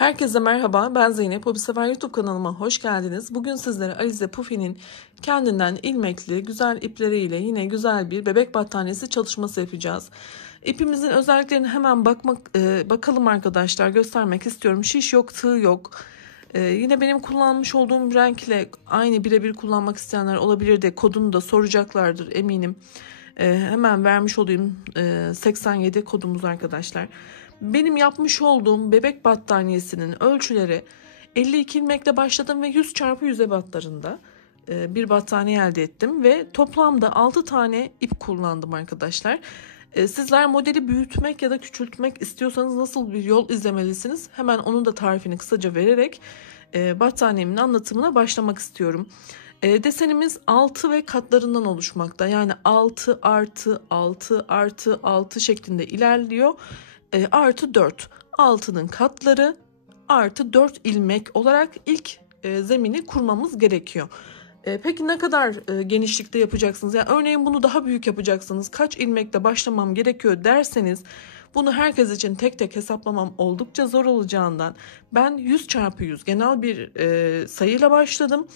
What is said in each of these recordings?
Herkese merhaba, ben Zeynep. Hobi Sever YouTube kanalıma hoş geldiniz. Bugün sizlere Alize Puffy'nin kendinden ilmekli, güzel ipleriyle yine güzel bir bebek battaniyesi çalışması yapacağız. İpimizin özelliklerini hemen bakalım arkadaşlar, göstermek istiyorum. Şiş yok, tığ yok. Yine benim kullanmış olduğum renkle aynı birebir kullanmak isteyenler olabilir de kodunu da soracaklardır eminim. Hemen vermiş olayım 87 kodumuz arkadaşlar. Benim yapmış olduğum bebek battaniyesinin ölçüleri 52 ilmekle başladım ve 100 x 100 ebatlarında bir battaniye elde ettim. Ve toplamda 6 tane ip kullandım arkadaşlar. Sizler modeli büyütmek ya da küçültmek istiyorsanız nasıl bir yol izlemelisiniz? Hemen onun da tarifini kısaca vererek battaniyemin anlatımına başlamak istiyorum. Desenimiz 6 ve katlarından oluşmakta. Yani 6 artı 6 artı 6 şeklinde ilerliyor. Artı 4. 6'nın katları artı 4 ilmek olarak ilk zemini kurmamız gerekiyor. Peki ne kadar genişlikte yapacaksınız? Yani örneğin bunu daha büyük yapacaksınız. Kaç ilmekle başlamam gerekiyor derseniz bunu herkes için tek tek hesaplamam oldukça zor olacağından ben 100 x 100 genel bir sayıyla başladım.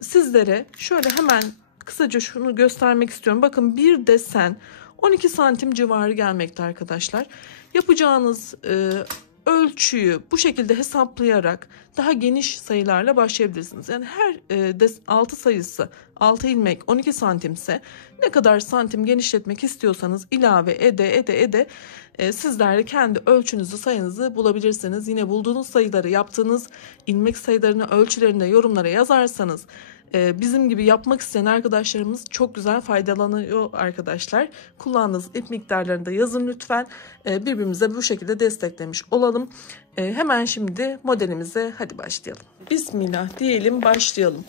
Sizlere şöyle hemen kısaca şunu göstermek istiyorum. Bakın bir desen 12 santim civarı gelmekte arkadaşlar. Yapacağınız ölçüyü bu şekilde hesaplayarak daha geniş sayılarla başlayabilirsiniz. Yani her 6 sayısı 6 ilmek 12 santimse ne kadar santim genişletmek istiyorsanız ilave ede sizler de kendi ölçünüzü sayınızı bulabilirsiniz. Yine bulduğunuz sayıları yaptığınız ilmek sayılarını ölçülerinde yorumlara yazarsanız bizim gibi yapmak isteyen arkadaşlarımız çok güzel faydalanıyor arkadaşlar. Kullandığınız ip miktarlarını da yazın lütfen. Birbirimize bu şekilde desteklemiş olalım. Hemen şimdi modelimize hadi başlayalım. Bismillah diyelim, başlayalım.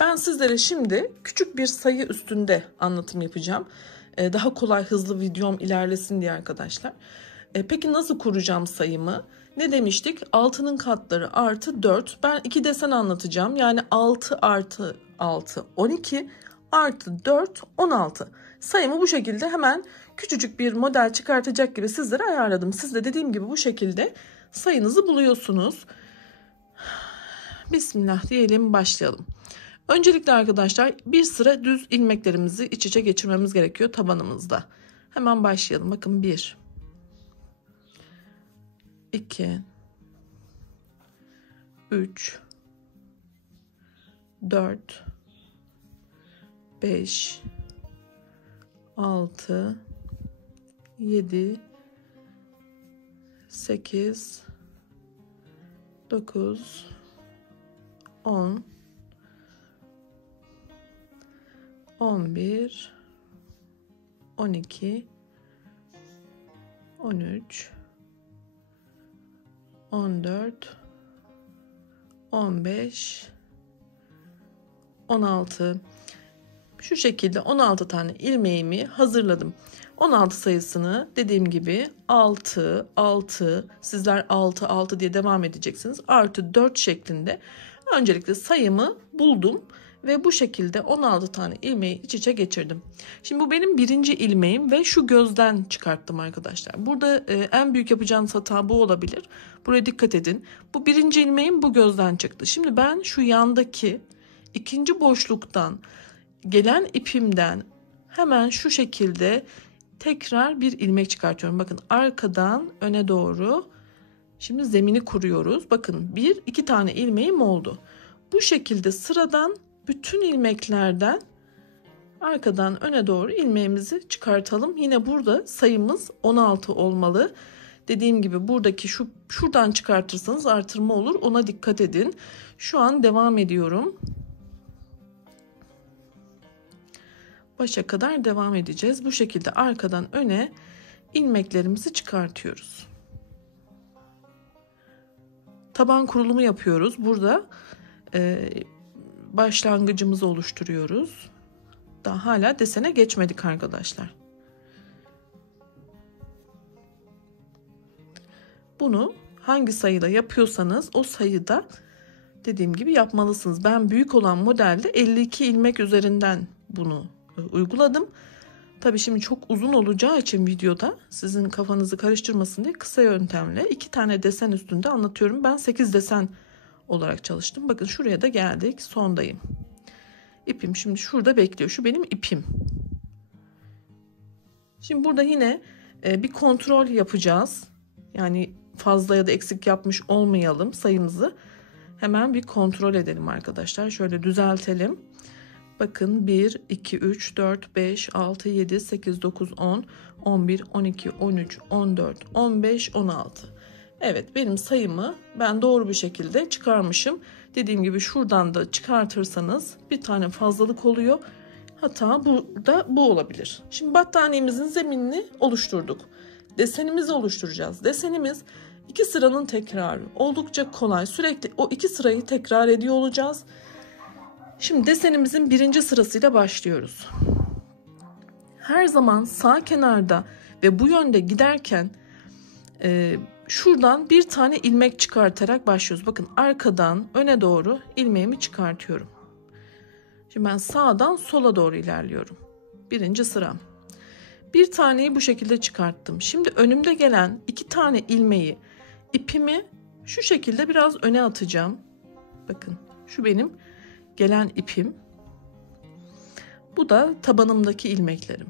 Ben sizlere şimdi küçük bir sayı üstünde anlatım yapacağım. Daha kolay hızlı videom ilerlesin diye arkadaşlar. Peki nasıl kuracağım sayımı? Ne demiştik? 6'nın katları artı 4. Ben 2 desen anlatacağım. Yani 6 artı 6 12 artı 4 16. Sayımı bu şekilde hemen küçücük bir model çıkartacak gibi sizlere ayarladım. Siz de dediğim gibi bu şekilde sayınızı buluyorsunuz. Bismillah diyelim, başlayalım. Öncelikle arkadaşlar bir sıra düz ilmeklerimizi iç içe geçirmemiz gerekiyor tabanımızda. Hemen başlayalım. Bakın 1 2 3 4 5 6 7 8 9 10 11 12 13 14 15 16. Şu şekilde 16 tane ilmeğimi hazırladım. 16 sayısını dediğim gibi 6 6, sizler 6 6 diye devam edeceksiniz. Artı 4 şeklinde öncelikle sayımı buldum ve bu şekilde 16 tane ilmeği iç içe geçirdim. Şimdi bu benim birinci ilmeğim ve şu gözden çıkarttım arkadaşlar. Burada en büyük yapacağınız hata bu olabilir. Buraya dikkat edin. Bu birinci ilmeğim bu gözden çıktı. Şimdi ben şu yandaki ikinci boşluktan gelen ipimden hemen şu şekilde tekrar bir ilmek çıkartıyorum. Bakın arkadan öne doğru şimdi zemini kuruyoruz. Bakın 1-2 tane ilmeğim oldu. Bu şekilde sıradan bütün ilmeklerden arkadan öne doğru ilmeğimizi çıkartalım. Yine burada sayımız 16 olmalı. Dediğim gibi buradaki şuradan çıkartırsanız artırma olur. Ona dikkat edin. Şu an devam ediyorum. Başa kadar devam edeceğiz. Bu şekilde arkadan öne ilmeklerimizi çıkartıyoruz. Taban kurulumu yapıyoruz. Burada başlangıcımızı oluşturuyoruz. Daha hala desene geçmedik arkadaşlar. Bunu hangi sayıyla yapıyorsanız o sayıda dediğim gibi yapmalısınız. Ben büyük olan modelde 52 ilmek üzerinden bunu uyguladım. Tabii şimdi çok uzun olacağı için videoda sizin kafanızı karıştırmasın diye kısa yöntemle 2 tane desen üstünde anlatıyorum. Ben 8 desen olarak çalıştım. Bakın şuraya da geldik. Sondayım. İpim şimdi şurada bekliyor. Şu benim ipim. Şimdi burada yine bir kontrol yapacağız. Yani fazla ya da eksik yapmış olmayalım sayımızı. Hemen bir kontrol edelim arkadaşlar. Şöyle düzeltelim. Bakın 1, 2, 3, 4, 5, 6, 7, 8, 9, 10, 11, 12, 13, 14, 15, 16. Evet, benim sayımı ben doğru bir şekilde çıkarmışım. Dediğim gibi şuradan da çıkartırsanız bir tane fazlalık oluyor. Hatta burada bu olabilir. Şimdi battaniyemizin zeminini oluşturduk. Desenimizi oluşturacağız. Desenimiz 2 sıranın tekrarı. Oldukça kolay. Sürekli o 2 sırayı tekrar ediyor olacağız. Şimdi desenimizin 1. sırasıyla başlıyoruz. Her zaman sağ kenarda ve bu yönde giderken şuradan bir tane ilmek çıkartarak başlıyoruz. Bakın arkadan öne doğru ilmeğimi çıkartıyorum. Şimdi ben sağdan sola doğru ilerliyorum. 1. sıram. Bir taneyi bu şekilde çıkarttım. Şimdi önümde gelen 2 tane ilmeği, ipimi şu şekilde biraz öne atacağım. Bakın şu benim gelen ipim. Bu da tabanımdaki ilmeklerim.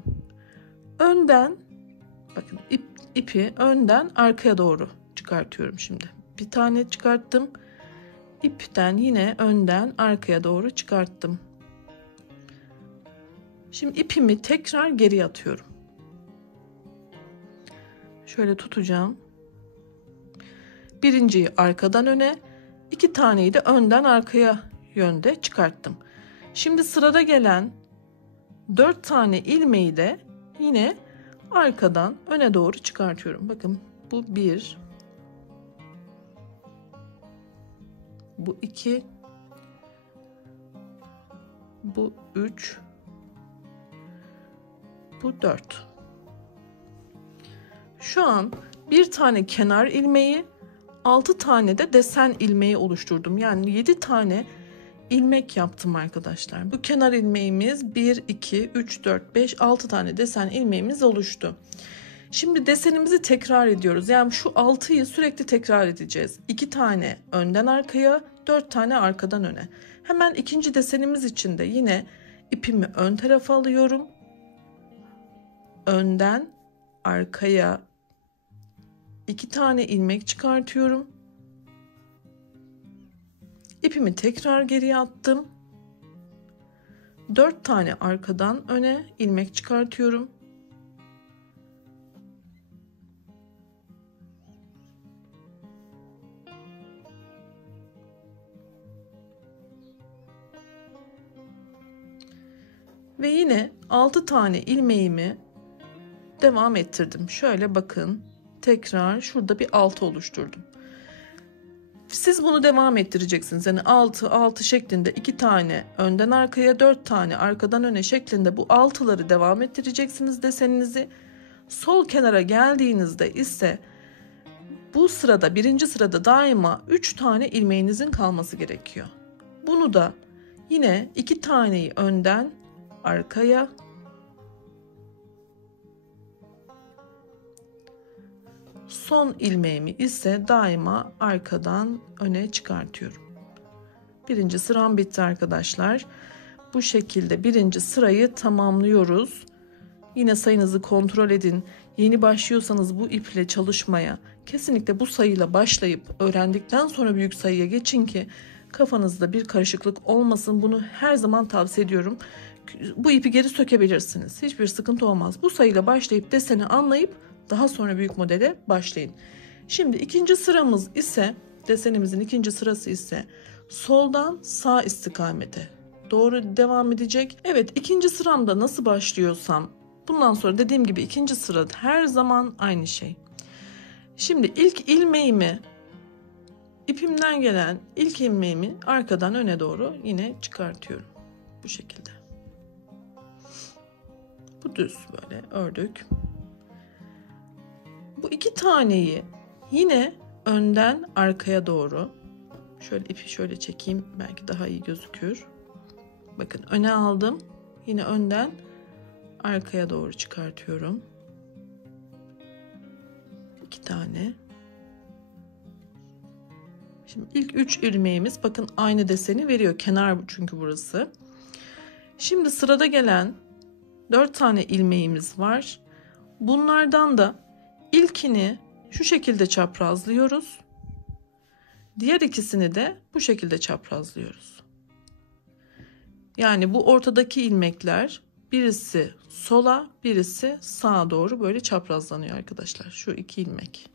Önden bakın ipi önden arkaya doğru çıkartıyorum şimdi. Bir tane çıkarttım. İpten yine önden arkaya doğru çıkarttım. Şimdi ipimi tekrar geri atıyorum. Şöyle tutacağım. Birinciyi arkadan öne, 2 taneyi de önden arkaya yönde çıkarttım. Şimdi sırada gelen 4 tane ilmeği de yine arkadan öne doğru çıkartıyorum. Bakın bu 1, bu 2, bu 3, bu 4. Şu an bir tane kenar ilmeği, 6 tane de desen ilmeği oluşturdum. Yani 7 tane ilmek yaptım arkadaşlar. Bu kenar ilmeğimiz 1, 2, 3, 4, 5, 6 tane desen ilmeğimiz oluştu. Şimdi desenimizi tekrar ediyoruz. Yani şu 6'yı sürekli tekrar edeceğiz. 2 tane önden arkaya, 4 tane arkadan öne. Hemen ikinci desenimiz için de yine ipimi ön tarafa alıyorum. Önden arkaya 2 tane ilmek çıkartıyorum. İpimi tekrar geriye attım. 4 tane arkadan öne ilmek çıkartıyorum. Ve yine 6 tane ilmeğimi devam ettirdim. Şöyle bakın, tekrar şurada bir 6 oluşturdum. Siz bunu devam ettireceksiniz. Yani 6 6 şeklinde 2 tane önden arkaya, 4 tane arkadan öne şeklinde bu 6'ları devam ettireceksiniz deseninizi. Sol kenara geldiğinizde ise bu sırada 1. sırada daima 3 tane ilmeğinizin kalması gerekiyor. Bunu da yine 2 taneyi önden arkaya, son ilmeğimi ise daima arkadan öne çıkartıyorum. 1. sıram bitti arkadaşlar. Bu şekilde 1. sırayı tamamlıyoruz. Yine sayınızı kontrol edin. Yeni başlıyorsanız bu iple çalışmaya kesinlikle bu sayıyla başlayıp öğrendikten sonra büyük sayıya geçin ki kafanızda bir karışıklık olmasın. Bunu her zaman tavsiye ediyorum. Bu ipi geri sökebilirsiniz. Hiçbir sıkıntı olmaz. Bu sayıyla başlayıp deseni anlayıp daha sonra büyük modele başlayın. Şimdi 2. sıramız ise, desenimizin 2. sırası ise soldan sağ istikamete doğru devam edecek. Evet, 2. sıramda nasıl başlıyorsam bundan sonra dediğim gibi 2. sırada her zaman aynı şey. Şimdi ilk ilmeğimi, ipimden gelen ilk ilmeğimi arkadan öne doğru yine çıkartıyorum. Bu şekilde. Bu düz böyle ördük. Bu 2 taneyi yine önden arkaya doğru, şöyle ipi şöyle çekeyim, belki daha iyi gözükür. Bakın öne aldım, yine önden arkaya doğru çıkartıyorum. 2 tane. Şimdi ilk 3 ilmeğimiz bakın aynı deseni veriyor. Kenar çünkü burası. Şimdi sırada gelen 4 tane ilmeğimiz var. Bunlardan da ilkini şu şekilde çaprazlıyoruz. Diğer ikisini de bu şekilde çaprazlıyoruz. Yani bu ortadaki ilmekler birisi sola, birisi sağa doğru böyle çaprazlanıyor arkadaşlar. Şu 2 ilmek.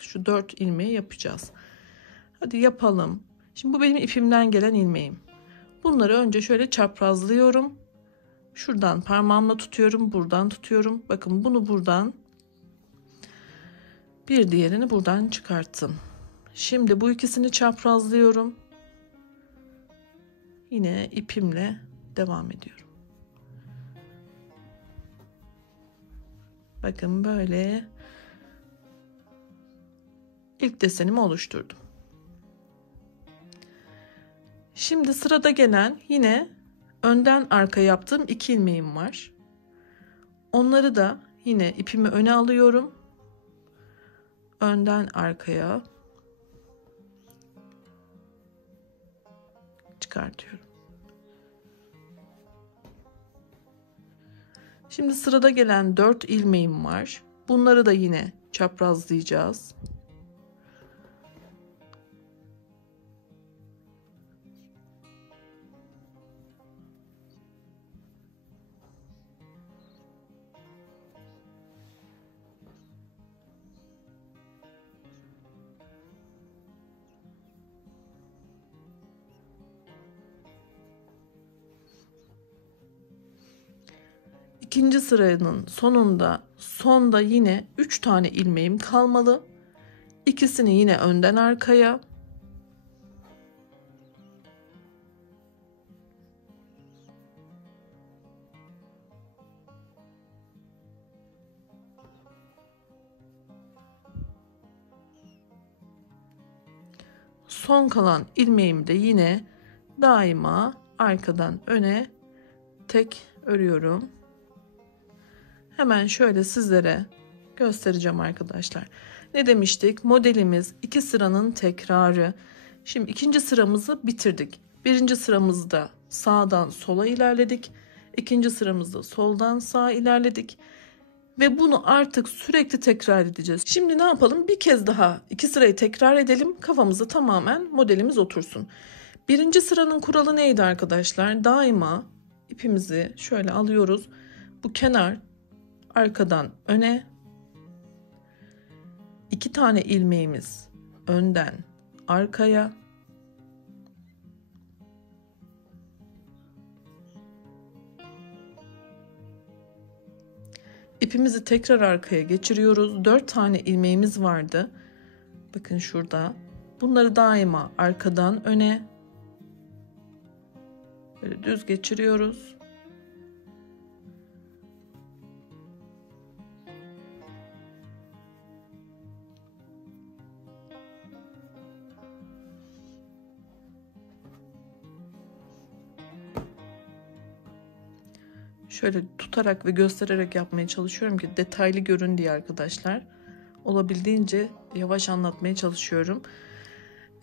Şu 4 ilmeği yapacağız. Hadi yapalım. Şimdi bu benim ipimden gelen ilmeğim. Bunları önce şöyle çaprazlıyorum. Şuradan parmağımla tutuyorum, buradan tutuyorum. Bakın bunu buradan, bir diğerini buradan çıkarttım. Şimdi bu ikisini çaprazlıyorum. Yine ipimle devam ediyorum. Bakın böyle ilk desenimi oluşturdum. Şimdi sırada gelen yine önden arka yaptığım 2 ilmeğim var. Onları da yine ipimi öne alıyorum. Önden arkaya çıkartıyorum. Şimdi sırada gelen 4 ilmeğim var. Bunları da yine çaprazlayacağız. İkinci sıranın sonda yine 3 tane ilmeğim kalmalı. İkisini yine önden arkaya. Son kalan ilmeğimi de yine daima arkadan öne tek örüyorum. Hemen şöyle sizlere göstereceğim arkadaşlar. Ne demiştik? Modelimiz 2 sıranın tekrarı. Şimdi ikinci sıramızı bitirdik. Birinci sıramızda sağdan sola ilerledik. İkinci sıramızda soldan sağa ilerledik. Ve bunu artık sürekli tekrar edeceğiz. Şimdi ne yapalım? Bir kez daha 2 sırayı tekrar edelim. Kafamızda tamamen modelimiz otursun. Birinci sıranın kuralı neydi arkadaşlar? Daima ipimizi şöyle alıyoruz. Bu kenar arkadan öne, 2 tane ilmeğimiz önden arkaya, ipimizi tekrar arkaya geçiriyoruz. 4 tane ilmeğimiz vardı. Bakın şurada. Bunları daima arkadan öne böyle düz geçiriyoruz. Şöyle tutarak ve göstererek yapmaya çalışıyorum ki detaylı görün diye arkadaşlar. Olabildiğince yavaş anlatmaya çalışıyorum.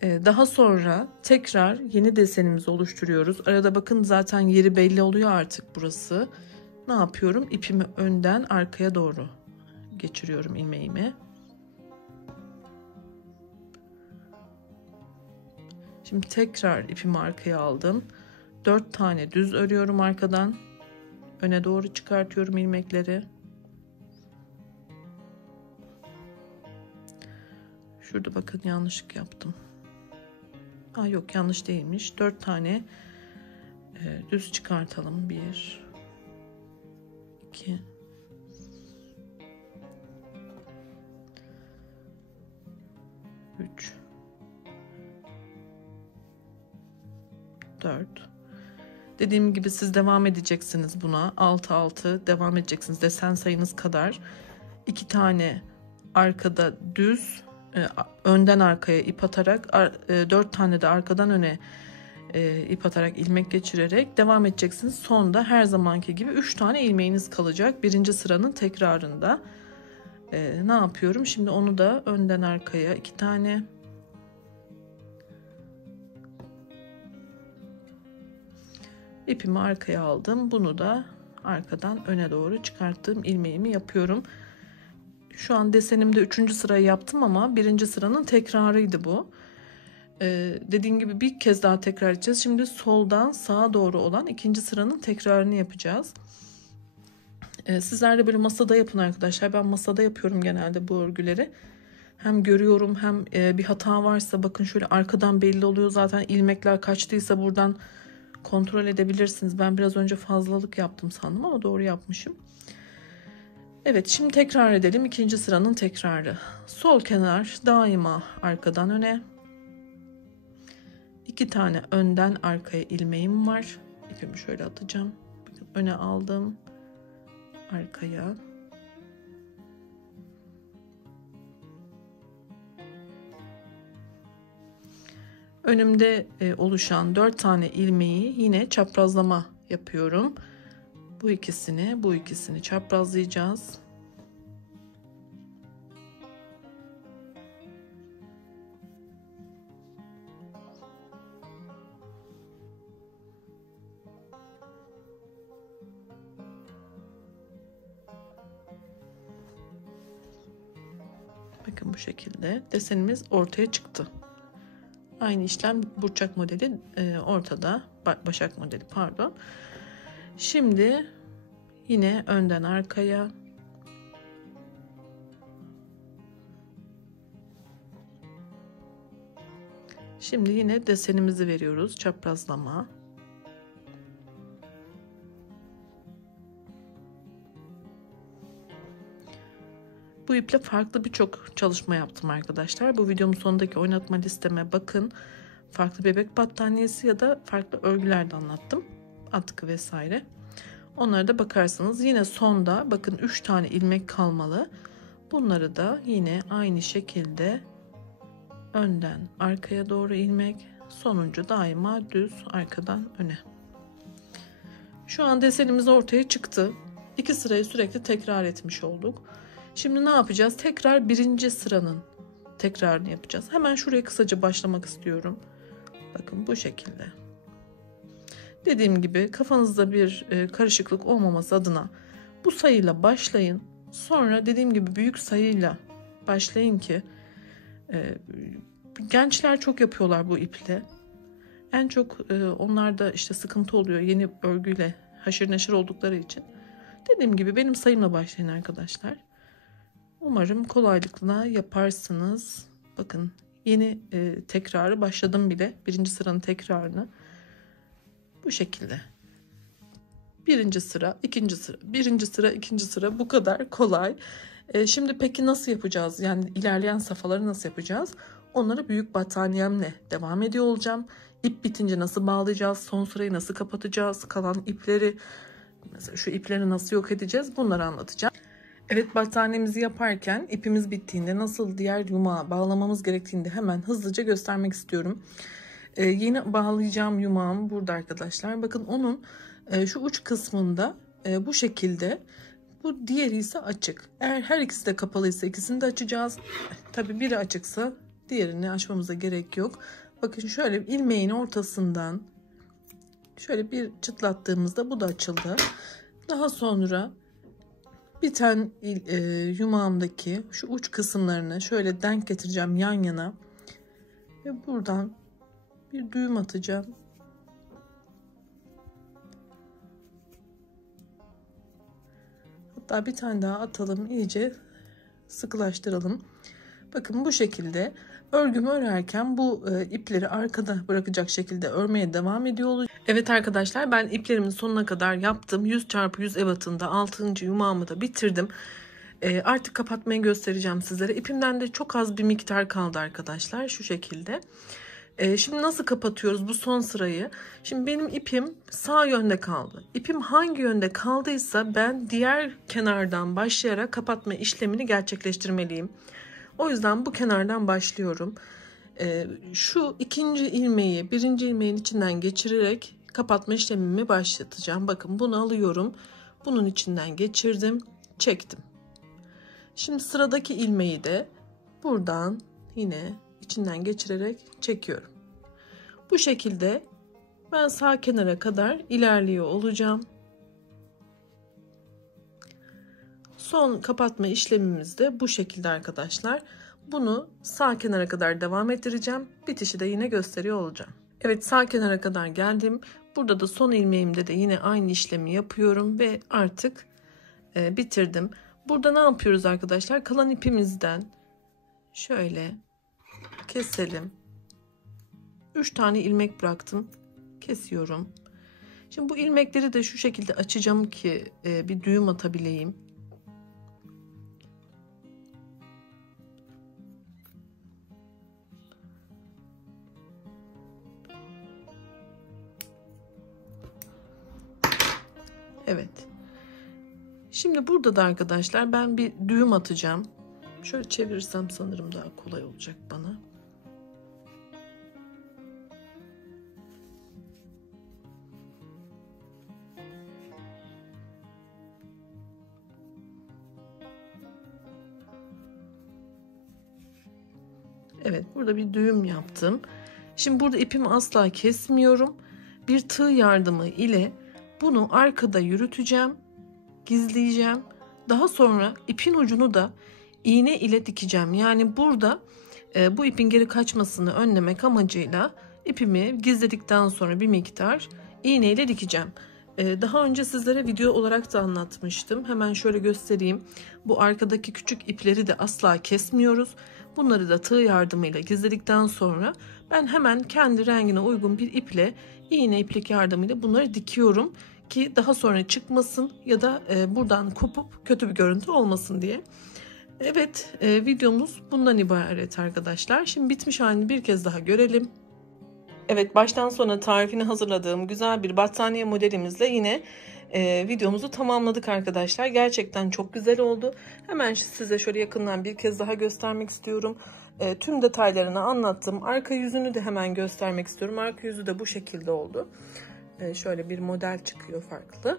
Daha sonra tekrar yeni desenimizi oluşturuyoruz. Arada bakın zaten yeri belli oluyor artık burası. Ne yapıyorum? İpimi önden arkaya doğru geçiriyorum ilmeğimi. Şimdi tekrar ipimi arkaya aldım. 4 tane düz örüyorum arkadan. Öne doğru çıkartıyorum ilmekleri. Şurada bakın yanlışlık yaptım. Yok yanlış değilmiş. 4 tane düz çıkartalım. 1 2 3 4. Dediğim gibi siz devam edeceksiniz buna. 6 devam edeceksiniz. Desen sayınız kadar. 2 tane arkada düz, önden arkaya ip atarak 4 tane de arkadan öne ip atarak, ilmek geçirerek devam edeceksiniz. Sonda her zamanki gibi 3 tane ilmeğiniz kalacak birinci sıranın tekrarında. Ne yapıyorum? Şimdi onu da önden arkaya 2 tane. İpimi arkaya aldım. Bunu da arkadan öne doğru çıkarttığım ilmeğimi yapıyorum. Şu an desenimde 3. sırayı yaptım ama birinci sıranın tekrarıydı bu. Dediğim gibi bir kez daha tekrar edeceğiz. Şimdi soldan sağa doğru olan 2. sıranın tekrarını yapacağız. Sizler de böyle masada yapın arkadaşlar. Ben masada yapıyorum genelde bu örgüleri. Hem görüyorum hem bir hata varsa bakın şöyle arkadan belli oluyor. Zaten ilmekler kaçtıysa buradan kontrol edebilirsiniz. Ben biraz önce fazlalık yaptım sandım ama doğru yapmışım. Evet, şimdi tekrar edelim. 2. sıranın tekrarı. Sol kenar daima arkadan öne. 2 tane önden arkaya ilmeğim var. İpimi şöyle atacağım. Öne aldım. Arkaya. Önümde oluşan 4 tane ilmeği yine çaprazlama yapıyorum. Bu ikisini çaprazlayacağız. Bakın bu şekilde desenimiz ortaya çıktı. Aynı işlem burçak modeli ortada. Başak modeli pardon. Şimdi yine önden arkaya. Şimdi yine desenimizi veriyoruz. Çaprazlama. Bu iple farklı birçok çalışma yaptım arkadaşlar. Bu videomun sonundaki oynatma listeme bakın. Farklı bebek battaniyesi ya da farklı örgülerde anlattım. Atkı vesaire. Onlara da bakarsınız. Yine sonda bakın 3 tane ilmek kalmalı. Bunları da yine aynı şekilde önden arkaya doğru ilmek. Sonuncu daima düz arkadan öne. Şu an desenimiz ortaya çıktı. 2 sırayı sürekli tekrar etmiş olduk. Şimdi ne yapacağız? Tekrar birinci sıranın tekrarını yapacağız. Hemen şuraya kısaca başlamak istiyorum. Bakın bu şekilde. Dediğim gibi kafanızda bir karışıklık olmaması adına bu sayıyla başlayın. Sonra dediğim gibi büyük sayıyla başlayın ki gençler çok yapıyorlar bu iple. En çok onlarda işte sıkıntı oluyor yeni örgüyle haşır neşir oldukları için. Dediğim gibi benim sayımla başlayın arkadaşlar. Umarım kolaylıkla yaparsınız. Bakın yeni tekrarı başladım bile. Birinci sıranın tekrarını. Bu şekilde. Birinci sıra, ikinci sıra, birinci sıra, ikinci sıra bu kadar kolay. Şimdi peki nasıl yapacağız? Yani ilerleyen safhaları nasıl yapacağız? Onları büyük battaniyemle devam ediyor olacağım. İp bitince nasıl bağlayacağız? Son sırayı nasıl kapatacağız? Kalan ipleri, mesela şu ipleri nasıl yok edeceğiz? Bunları anlatacağım. Evet, battaniyemizi yaparken ipimiz bittiğinde nasıl diğer yumağa bağlamamız gerektiğini de hemen hızlıca göstermek istiyorum. Yeni bağlayacağım yumağım burada arkadaşlar. Bakın onun şu uç kısmında bu şekilde, bu diğeri ise açık. Eğer her ikisi de kapalıysa ikisini de açacağız. Tabii biri açıksa diğerini açmamıza gerek yok. Bakın şöyle ilmeğin ortasından şöyle bir çıtlattığımızda bu da açıldı. Daha sonra biten yumağımdaki şu uç kısımlarını şöyle denk getireceğim yan yana ve buradan bir düğüm atacağım. Hatta bir tane daha atalım, iyice sıkılaştıralım. Bakın bu şekilde örgümü örerken bu ipleri arkada bırakacak şekilde örmeye devam ediyor olacağım. Evet arkadaşlar, ben iplerimin sonuna kadar yaptım. 100x100 ebatında 6. yumağımı da bitirdim. Artık kapatmayı göstereceğim sizlere. İpimden de çok az bir miktar kaldı arkadaşlar, şu şekilde. Şimdi nasıl kapatıyoruz bu son sırayı? Şimdi benim ipim sağ yönde kaldı. İpim hangi yönde kaldıysa ben diğer kenardan başlayarak kapatma işlemini gerçekleştirmeliyim. O yüzden bu kenardan başlıyorum. Şu ikinci ilmeği birinci ilmeğin içinden geçirerek kapatma işlemimi başlatacağım. Bakın bunu alıyorum. Bunun içinden geçirdim. Çektim. Şimdi sıradaki ilmeği de buradan yine içinden geçirerek çekiyorum. Bu şekilde ben sağ kenara kadar ilerliyor olacağım. Son kapatma işlemimiz de bu şekilde arkadaşlar. Bunu sağ kenara kadar devam ettireceğim. Bitişi de yine gösteriyor olacağım. Evet, sağ kenara kadar geldim. Burada da son ilmeğimde de yine aynı işlemi yapıyorum ve artık bitirdim. Burada ne yapıyoruz arkadaşlar? Kalan ipimizden şöyle keselim. 3 tane ilmek bıraktım. Kesiyorum. Şimdi bu ilmekleri de şu şekilde açacağım ki bir düğüm atabileyim. Evet. Şimdi burada da arkadaşlar ben bir düğüm atacağım. Şöyle çevirirsem sanırım daha kolay olacak bana. Evet, burada bir düğüm yaptım. Şimdi burada ipimi asla kesmiyorum. Bir tığ yardımı ile bunu arkada yürüteceğim, gizleyeceğim. Daha sonra ipin ucunu da iğne ile dikeceğim. Yani burada bu ipin geri kaçmasını önlemek amacıyla ipimi gizledikten sonra bir miktar iğne ile dikeceğim. Daha önce sizlere video olarak da anlatmıştım. Hemen şöyle göstereyim. Bu arkadaki küçük ipleri de asla kesmiyoruz. Bunları da tığ yardımıyla gizledikten sonra ben hemen kendi rengine uygun bir iple, iğne iplik yardımıyla bunları dikiyorum ki daha sonra çıkmasın ya da buradan kopup kötü bir görüntü olmasın diye. Evet, videomuz bundan ibaret arkadaşlar. Şimdi bitmiş halini bir kez daha görelim. Evet, baştan sona tarifini hazırladığım güzel bir battaniye modelimizle yine videomuzu tamamladık arkadaşlar. Gerçekten çok güzel oldu. Hemen size şöyle yakından bir kez daha göstermek istiyorum. Tüm detaylarını anlattım. Arka yüzünü de hemen göstermek istiyorum. Arka yüzü de bu şekilde oldu. Şöyle bir model çıkıyor farklı.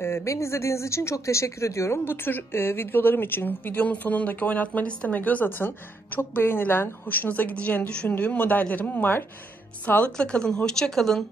Beni izlediğiniz için çok teşekkür ediyorum. Bu tür videolarım için videomun sonundaki oynatma listeme göz atın. Çok beğenilen, hoşunuza gideceğini düşündüğüm modellerim var. Sağlıkla kalın, hoşça kalın.